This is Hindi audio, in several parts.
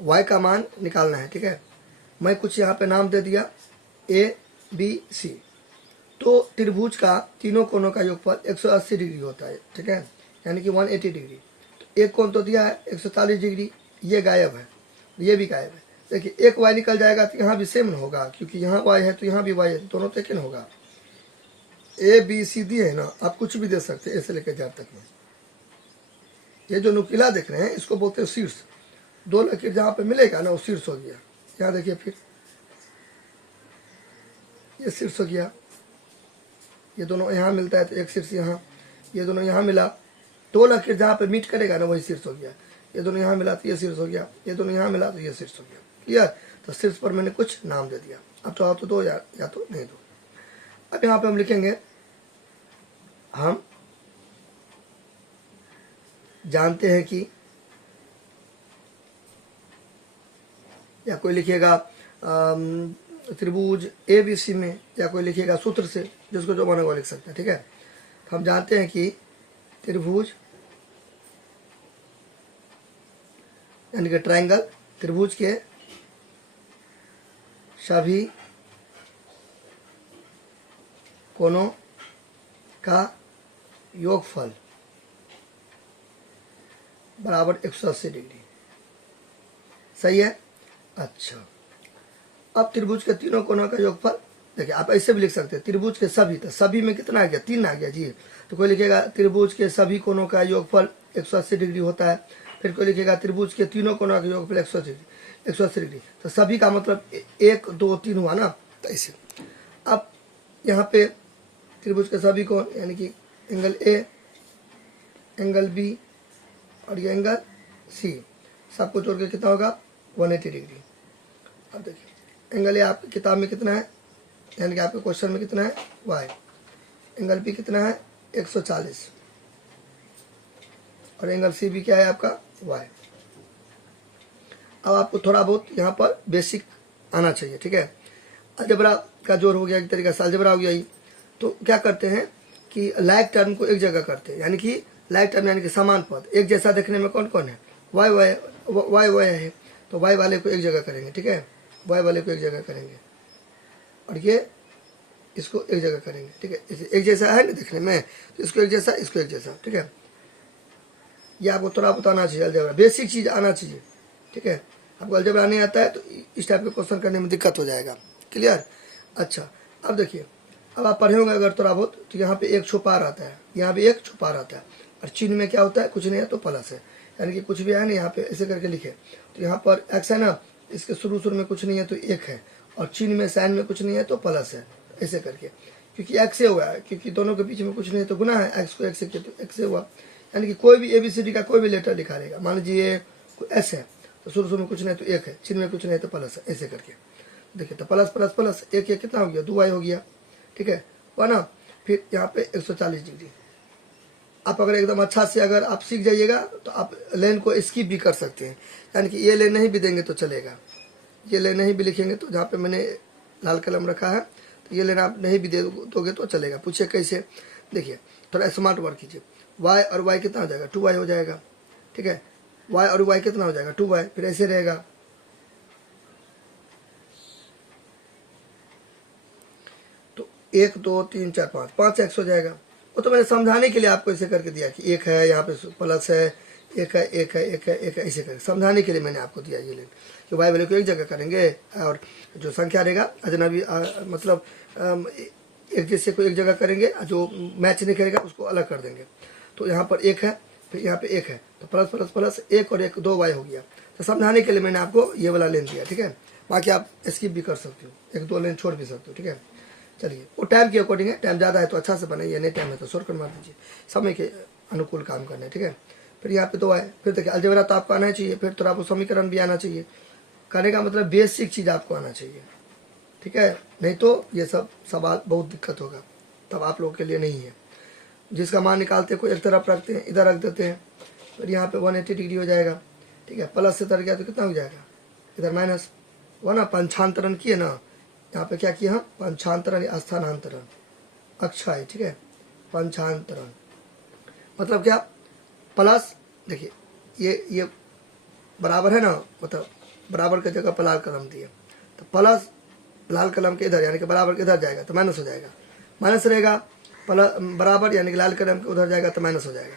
y का मान निकालना है, ठीक है। मैं कुछ यहाँ पे नाम दे दिया A B C। तो त्रिभुज का तीनों कोनों का योगफल 180 डिग्री होता है, ठीक है, यानी कि 180 डिग्री। तो एक कोण तो दिया है 140 डिग्री, ये गायब है, ये भी गायब है। देखिए एक y निकल जाएगा तो यहाँ भी सेम होगा, क्योंकि यहाँ y है तो यहाँ भी y है, दोनों तो एक होगा। A B C दिए है ना, आप कुछ भी दे सकते हैं A से लेकर Z तक में। ये जो नुकीला देख रहे हैं इसको बोलते हैं शीर्ष। दो लकीर जहाँ पे मिलेगा ना वो शीर्ष हो गया। यहाँ देखिए फिर ये शीर्ष हो गया, ये दोनों यहाँ मिलता है तो एक शीर्ष यहाँ, ये दोनों यहाँ मिला, दो लकीर जहाँ पे मीट करेगा ना वही शीर्ष हो गया। ये दोनों यहाँ मिला तो ये शीर्ष हो गया, ये दोनों यहाँ मिला तो ये शीर्ष हो गया। क्लियर। तो शीर्ष पर मैंने कुछ नाम दे दिया। अब तो आप तो दो या तो नहीं दो। अब यहाँ पे हम लिखेंगे, हम जानते हैं कि, या कोई लिखेगा त्रिभुज ABC में, या कोई लिखेगा सूत्र से, जिसको जो माने वो लिख सकता है, ठीक है। तो हम जानते हैं कि त्रिभुज यानी कि ट्रायंगल, त्रिभुज के सभी कोनों का योगफल बराबर 180 डिग्री। सही है। अच्छा, अब त्रिभुज के तीनों कोनों का योगफल, देखिए आप ऐसे भी लिख सकते हैं त्रिभुज के सभी, तो सभी में कितना आ गया, 3 आ गया जी। तो कोई लिखेगा त्रिभुज के सभी कोनों का योगफल 180 डिग्री होता है। फिर कोई लिखेगा त्रिभुज के तीनों कोनों का योगफल 180 डिग्री। तो सभी का मतलब 1 2 3 हुआ ना, तो ऐसे। अब यहाँ पे त्रिभुज के सभी कोण यानी कि एंगल A, एंगल B और ये एंगल C, सबको जोड़ के कितना होगा 180 डिग्री। अब देखिए एंगल A आपकी किताब में कितना है, यानी कि आपके क्वेश्चन में कितना है y, एंगल B कितना है 140 और एंगल C भी क्या है आपका y। अब आपको थोड़ा बहुत यहाँ पर बेसिक आना चाहिए, ठीक है। अलजेब्रा का जोड़ हो गया, एक तरीका से अलजेब्रा हो गया ही। तो क्या करते हैं कि लाइक टर्म को एक जगह करते हैं, यानी कि लाइक टर्म यानी कि समान पद एक जैसा देखने में कौन कौन है, y है, तो y वाले को एक जगह करेंगे, ठीक है, y वाले को एक जगह करेंगे और ये इसको एक जगह करेंगे, ठीक है। इसे एक जैसा है ना देखने में, तो इसको एक जैसा, इसको एक जैसा, ठीक है। ये आपको थोड़ा बताना चाहिए, अलजेब्रा बेसिक चीज़ आना चाहिए, ठीक है। आपको अलजेब्रा नहीं आता है तो इस टाइप के क्वेश्चन करने में दिक्कत हो जाएगा। क्लियर। अच्छा, अब देखिए, अब आप पढ़े होंगे अगर थोड़ा बहुत, तो यहाँ पे एक छुपा रहता है, यहाँ भी एक छुपा रहता है, और चिन्ह में क्या होता है, कुछ नहीं है तो प्लस है, यानी कि कुछ भी है ना यहाँ पे ऐसे करके लिखे। तो यहाँ पर x है ना, इसके शुरू में कुछ नहीं है तो 1 है, और चिन्ह में साइन में कुछ नहीं है तो प्लस है, ऐसे करके, क्योंकि x से हुआ है, क्योंकि दोनों के बीच में कुछ नहीं है तो गुना है, x को x से किया तो x से हुआ। यानी कि कोई भी ABCD का कोई भी लेटर लिखा रहेगा, मान लीजिए S है तो शुरू में कुछ नहीं तो 1 है, चिन्ह में कुछ नहीं तो प्लस है, ऐसे करके देखिए। तो प्लस प्लस प्लस 1 कितना हो गया 2y हो गया, ठीक है, हुआ ना। फिर यहाँ पे 140 डिग्री। आप अगर एकदम अच्छा से अगर आप सीख जाइएगा तो आप लेन को स्किप भी कर सकते हैं, यानी कि ये लेन नहीं भी देंगे तो चलेगा, ये लेन नहीं भी लिखेंगे तो जहाँ पे मैंने लाल कलम रखा है तो ये लेन आप नहीं भी दोगे तो चलेगा। पूछिए कैसे, देखिए थोड़ा स्मार्ट वर्क कीजिए। y और y कितना हो जाएगा 2y हो जाएगा, ठीक है। y और y कितना हो जाएगा 2y, फिर ऐसे रहेगा, तो 1 2 3 4 5 5x हो जाएगा। वो तो मैंने समझाने के लिए आपको ऐसे करके दिया कि 1 है, यहाँ पे प्लस है, 1 है 1 है 1 है 1 है, ऐसे करके समझाने के लिए मैंने आपको दिया ये लेन कि y वाले को एक जगह करेंगे और जो संख्या रहेगा अजनबी मतलब एक जैसे को एक जगह करेंगे, जो मैच नहीं करेगा उसको अलग कर देंगे। तो यहाँ पर 1 है, फिर यहाँ पे 1 है, तो प्लस प्लस प्लस 1 और 1 2y हो गया। तो समझाने के लिए मैंने आपको ये वाला लेन दिया, ठीक है। बाकी आप स्किप भी कर सकते हो, 1 2 लेन छोड़ भी सकते हो, ठीक है। चलिए, वो टाइम के अकॉर्डिंग है, टाइम ज़्यादा है तो अच्छा से बनाइए, नहीं टाइम है तो शॉर्टकट मार दीजिए, समय के अनुकूल काम करना है, ठीक है। फिर यहाँ पे 2 है, फिर देखिए अलजेब्रा तो आपको आना चाहिए, फिर थोड़ा आपको समीकरण भी आना चाहिए। करने का मतलब बेसिक चीज़ आपको आना चाहिए, ठीक है, नहीं तो ये सब सवाल बहुत दिक्कत होगा, तब आप लोगों के लिए नहीं है। जिसका मान निकालते हैं कोई एक तरफ रखते हैं, इधर रख देते हैं, फिर यहाँ पे 180 डिग्री हो जाएगा, ठीक है। प्लस से तर गया तो कितना हो जाएगा, इधर माइनस हुआ ना, पंचांतरण किए ना, यहाँ पे क्या किया हम, पंचांतरण या स्थानांतरण, अच्छा है, ठीक है। पंचांतरण मतलब क्या, प्लस देखिए ये बराबर है ना, मतलब बराबर की जगह पर लाल कलम दिए, तो प्लस लाल कलम के इधर यानी कि बराबर के इधर जाएगा तो माइनस हो जाएगा, माइनस रहेगा प्लस बराबर यानी कि लाल कलम के उधर जाएगा तो माइनस हो जाएगा,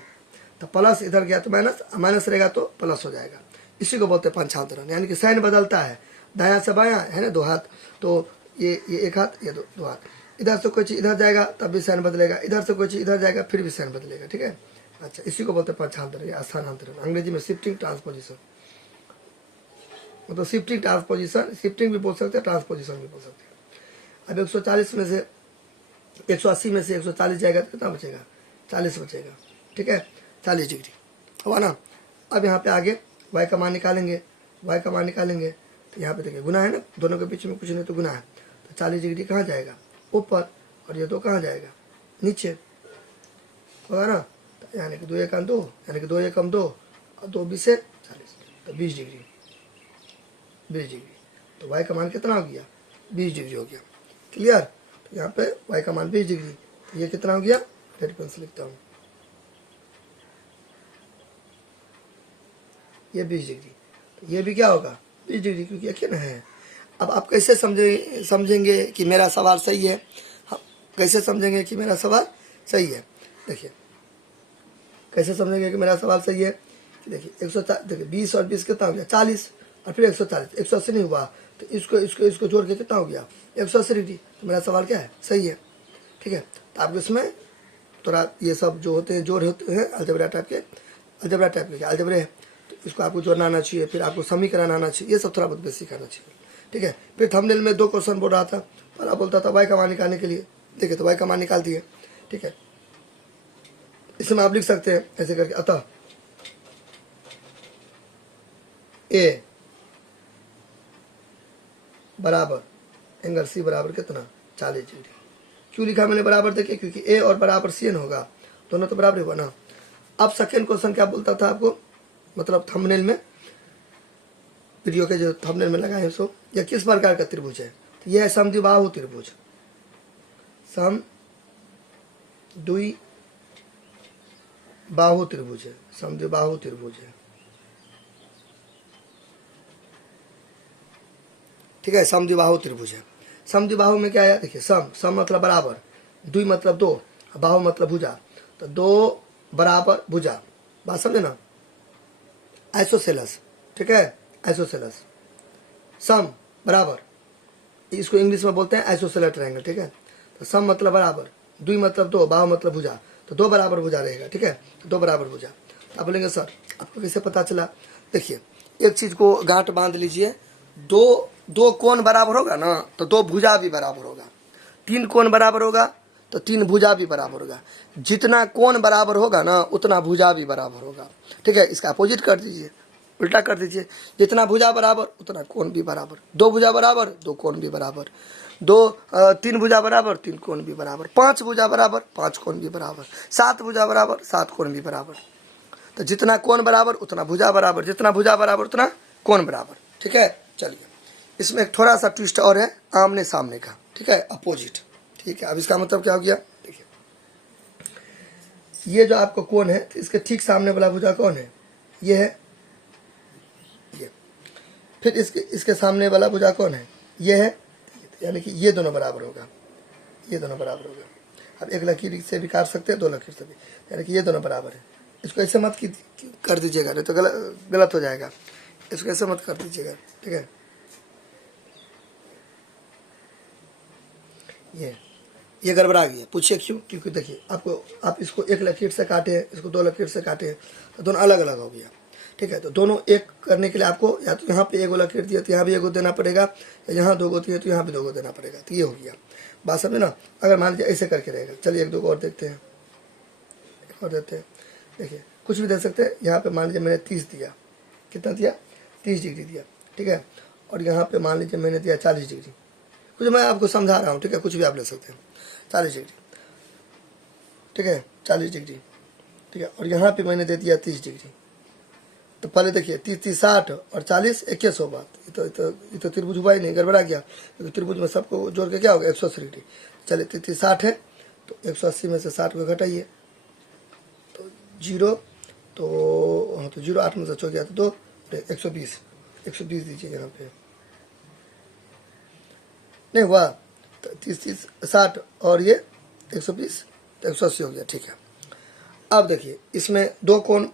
तो प्लस इधर गया तो माइनस, माइनस रहेगा तो प्लस हो जाएगा। इसी को बोलते हैं पंचांतरण, यानी कि साइन बदलता है, दायां से बायां है ना, दो हाथ, तो ये एक हाथ, ये दो हाथ, इधर से कोई चीज़ इधर जाएगा तब भी साइन बदलेगा, इधर से कोई चीज़ इधर जाएगा फिर भी साइन बदलेगा, ठीक है। अच्छा, इसी को बोलते हैं पंचांतरण या स्थानांतरण, अंग्रेजी में शिफ्टिंग ट्रांसपोजिशन, मतलब शिफ्टिंग ट्रांसपोजिशन, शिफ्टिंग भी बोल सकते हैं, ट्रांसपोजिशन भी बोल सकते हैं। अब 140 में से 180 में से 140 जाएगा तो कितना बचेगा, 40 बचेगा, ठीक है, 40 डिग्री हुआ ना। अब यहाँ पे आगे y का मान निकालेंगे, y का मान निकालेंगे तो यहाँ पे देखिए गुना है ना, दोनों के बीच में कुछ नहीं तो गुना है, तो 40 डिग्री कहाँ जाएगा, ऊपर, और ये 2 कहाँ जाएगा, नीचे, होगा ना। तो यानी कि 2 एकम 2, यानी कि 2 एकम 2 और 2 बीस 40, तो 20 डिग्री, 20 डिग्री। तो y का मान कितना हो गया, 20 डिग्री हो गया, क्लियर। तो यहाँ पे y का मान 20 डिग्री, तो ये कितना हो गया, रेड पेन से लिखता हूँ, ये 20 डिग्री, तो ये भी क्या होगा 20 डिग्री, क्योंकि यकीन ना है। अब आप कैसे समझेंगे कि मेरा सवाल सही है, हम कैसे समझेंगे कि मेरा सवाल सही है, देखिए कैसे समझेंगे कि मेरा सवाल सही है, कि देखिए 140, देखिए 20 और 20 कितना हो गया 40, और फिर 140, 180 नहीं हुआ तो इसको जोड़ के कितना हो गया 180 डिग्री, तो मेरा सवाल क्या है, सही है, ठीक है। तो आप इसमें थोड़ा ये सब जो होते हैं जोड़ होते हैं अलजेब्रा टाइप के क्या अलजेब्रे है, तो इसको आपको जोड़ना आना चाहिए, फिर आपको समीकरण आना चाहिए, ये सब थोड़ा बहुत बेसिक आना चाहिए, ठीक है। फिर थंबनेल में 2 क्वेश्चन बोल रहा था, पहला बोलता था y का मान निकालने के लिए, देखिए तो y का मान निकाल दिए, ठीक है। इसमें आप लिख सकते हैं ऐसे करके, अतः a बराबर एंगल C बराबर कितना 40 डिग्री। क्यों लिखा मैंने बराबर, देखिए क्योंकि a और बराबर CN होगा, दोनों तो बराबर हुआ ना। अब सेकेंड क्वेश्चन क्या बोलता था आपको, मतलब थंबनेल में, वीडियो के जो थंबनेल में लगाए सो, यह किस प्रकार का त्रिभुज है, तो यह है समद्विबाहु त्रिभुज, समद्विबाहु त्रिभुज है, समद्विबाहु त्रिभुज है, ठीक है, समद्विबाहु त्रिभुज है। समद्विबाहु में क्या है, देखिए सम मतलब बराबर, द्वि मतलब 2, बाहु मतलब भुजा, तो 2 बराबर भुजा, बात समझे ना, आइसोसेलस, ठीक है, आइसोसेलस, सम बराबर, इसको इंग्लिश में बोलते हैं आइसोसेलर ट्रायंगल, ठीक है। तो सम मतलब बराबर, द्वि मतलब 2, बाहु मतलब भुजा, तो 2 बराबर भुजा रहेगा, ठीक है, तो 2 बराबर भुजा। आप बोलेंगे सर आपको कैसे पता चला, देखिए एक चीज को गांठ बांध लीजिए, दो कोण बराबर होगा ना तो 2 भुजा भी बराबर होगा, 3 कोण बराबर होगा तो 3 भुजा भी बराबर होगा, जितना कोण बराबर होगा ना उतना भुजा भी बराबर होगा, ठीक है। इसका अपोजिट कर दीजिए, उल्टा कर दीजिए, जितना भुजा बराबर उतना कोण भी बराबर, 2 भुजा बराबर 2 कोण भी बराबर, 3 भुजा बराबर 3 कोण भी बराबर, 5 भुजा बराबर 5 कोण भी बराबर, 7 भुजा बराबर 7 कोण भी बराबर। तो जितना कोण बराबर उतना भुजा बराबर, जितना भुजा बराबर उतना कोण बराबर, ठीक है। चलिए इसमें एक थोड़ा सा ट्विस्ट और है, आमने सामने का, ठीक है, अपोजिट, ठीक है। अब इसका मतलब क्या हो गया, देखिए ये जो आपका कोण है तो इसके ठीक सामने वाला भुजा कौन है, ये है, ये, फिर इसके सामने वाला भुजा कौन है, ये है, यानी कि ये दोनों बराबर होगा, ये दोनों बराबर होगा। अब एक लकीर से भी काट सकते हैं, 2 लकीर से भी, यानी कि ये दोनों बराबर है। इसको ऐसे मत कर दीजिएगा, नहीं तो गलत हो जाएगा, इसको ऐसे मत कर दीजिएगा, ठीक है। ये गड़बड़ा गया, पूछिए क्यों, क्योंकि देखिए आप इसको एक लकीर से काटे, इसको 2 लकीर से काटे तो दोनों अलग अलग हो गया, ठीक है। तो दोनों एक करने के लिए आपको या तो यहाँ पे 1 लकीर दिया तो यहाँ भी 1 देना पड़ेगा, या यहाँ 2 दिए तो यहाँ भी 2 देना पड़ेगा, तो ये हो गया, बात समझे ना। अगर मान लीजिए ऐसे करके रहेगा, चलिए 1-2 और देखते हैं, एक और देते हैं, देखिए कुछ भी दे सकते हैं। यहाँ पे मान लीजिए मैंने 30 दिया, कितना दिया 30 डिग्री दिया, ठीक है, और यहाँ पे मान लीजिए मैंने दिया 40 डिग्री, कुछ मैं आपको समझा रहा हूँ, ठीक है, कुछ भी आप ले सकते हैं, 40 डिग्री, ठीक है, 40 डिग्री, ठीक है, और यहाँ पे मैंने दे दिया 30 डिग्री। तो पहले देखिए 30 60 और 40 2100 बात, ये तो त्रिभुज हुआ ही नहीं, गड़बड़ा गया, क्योंकि त्रिभुज में सबको जोड़ के क्या होगा 180 डिग्री। चलिए 30 60 है तो 180 में से 60 को घटाइए तो 0, तो हाँ तो 0 8 में से 4 गया तो 2 120, 120 दीजिए यहाँ पे, नहीं हुआ तो 30 60 और ये 120 तो 180 हो गया। ठीक है, अब देखिए इसमें दो कोण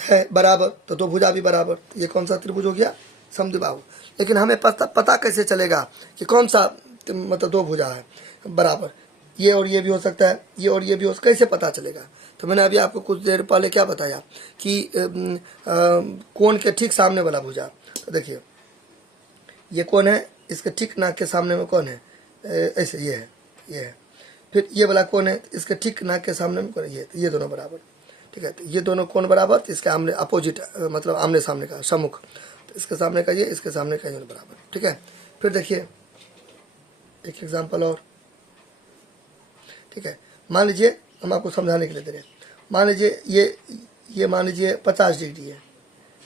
है बराबर, तो दो भुजा भी बराबर, तो ये कौन सा त्रिभुज हो गया? समद्विबाहु। लेकिन हमें पता कैसे चलेगा कि कौन सा मतलब दो भुजा है बराबर? ये और ये भी हो सकता है, ये और ये भी हो, कैसे पता चलेगा? तो मैंने अभी आपको कुछ देर पहले क्या बताया कि कोण के ठीक सामने वाला भुजा। तो देखिए ये कौन है, इसके ठीक नाक के सामने में कौन है? ऐसे ये है, ये है। फिर ये वाला कौन है, इसके ठीक नाक के सामने में कौन है? ये दोनों बराबर। ठीक है, तो ये दोनों कौन बराबर? तो इसके आमने अपोजिट मतलब आमने सामने का सम्मुख, तो इसके सामने का ये, इसके सामने का ये बराबर। ठीक है, फिर देखिए एक एग्जाम्पल और। ठीक है, मान लीजिए हम आपको समझाने के लिए दे रहे हैं, मान लीजिए ये मान लीजिए 50 डिग्री है।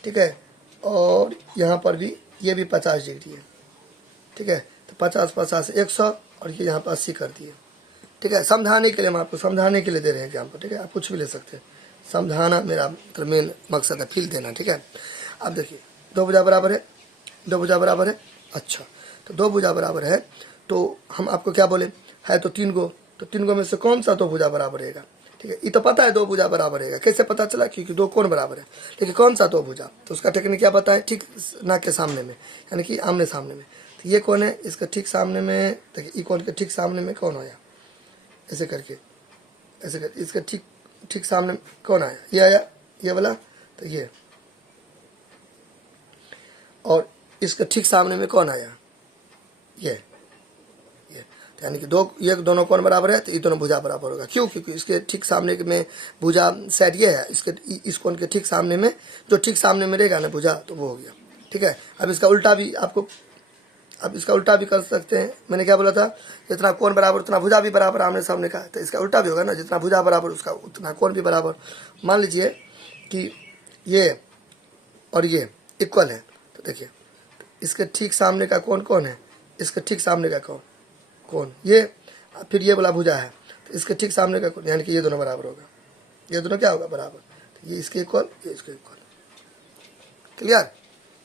ठीक है, और यहाँ पर भी ये भी 50 डिग्री है। ठीक है, तो 50 50 100 और ये यहाँ पर 80 कर दिए। ठीक है, समझाने के लिए हम आपको समझाने के लिए दे रहे हैं एग्जाम्पल। ठीक है, आप कुछ भी ले सकते हैं, समझाना मेरा मतलब मेन मकसद है, फील देना। ठीक है, अब देखिए दो भुजा बराबर है, दो भुजा बराबर है। अच्छा, तो दो भुजा बराबर है तो हम आपको क्या बोले, है तो 3 गो, तो 3 गो में से कौन सा दो भुजा बराबर रहेगा? ठीक है, ये तो पता है दो भुजा बराबर रहेगा, कैसे पता चला? क्योंकि दो कोण बराबर है, लेकिन कौन सा दो भुजा? तो उसका टेक्निक क्या पता है? ठीक नाक के सामने में, यानी कि आमने सामने में। तो ये कौन है, इसका ठीक सामने में, देखिए ये कौन के ठीक सामने में कौन आया? ऐसे करके, ऐसे करके इसके ठीक सामने कौन आया? ये आया, ये वाला, तो ये। और इसके ठीक सामने में कौन आया? ये। तो यानी कि ये दोनों कौन बराबर है? तो ये दोनों भुजा बराबर होगा। क्यों? क्योंकि इसके ठीक सामने में भुजा साइड ये है, इस कोण के ठीक सामने में जो ठीक सामने में रहेगा ना भुजा, तो वो हो गया। ठीक है, अब इसका उल्टा भी आपको, अब इसका उल्टा भी कर सकते हैं। मैंने क्या बोला था, जितना कोण बराबर उतना भुजा भी बराबर आमने सामने का, तो इसका उल्टा भी होगा ना, जितना भुजा बराबर उसका उतना कोण भी बराबर। मान लीजिए कि ये और ये इक्वल है, तो देखिए इसके ठीक सामने का कोण कौन है? इसके ठीक सामने का कोण ये, फिर ये वाला भुजा है, तो इसके ठीक सामने का कोण, यानी कि ये दोनों बराबर होगा। ये दोनों क्या होगा? बराबर। तो ये इसके इक्वल, ये इसके इक्वल। क्लियर?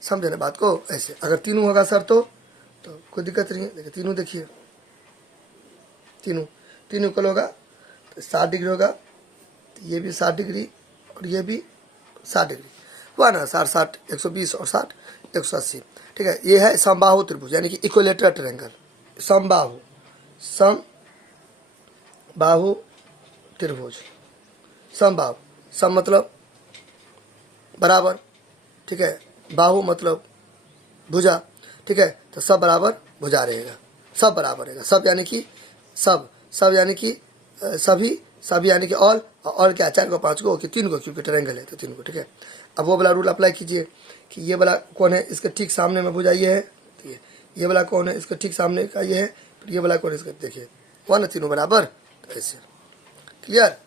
समझे ना बात को? ऐसे अगर तीनों होगा सर तो कोई दिक्कत नहीं है। देखिए तीनों, देखिए तीनों इक्वल होगा तो 60 डिग्री होगा, तो ये भी 60 डिग्री और ये भी 60 डिग्री हुआ ना, 60 60 120 और 60 180। ठीक है, ये है समबाहु त्रिभुज, यानी कि इक्विलेटरल ट्रायंगल। समबाहु त्रिभुज, समबाहु, सम मतलब बराबर। ठीक है, बाहु मतलब भुजा। ठीक है, तो सब बराबर भुजा रहेगा, सब बराबर रहेगा। सब यानी कि सब यानी कि सभी यानी कि ऑल क्या, 4 को 5 को कि 3 को, क्योंकि ट्रायंगल है तो 3 को। ठीक है, अब वो वाला रूल अप्लाई कीजिए कि ये वाला कौन है, इसके ठीक सामने में भुजा ये है, तो ये वाला कौन है, इसके ठीक सामने का ये है, फिर ये वाला कौन है, इसका देखिए हुआ ना, तीनों बराबर। तो ऐसे क्लियर?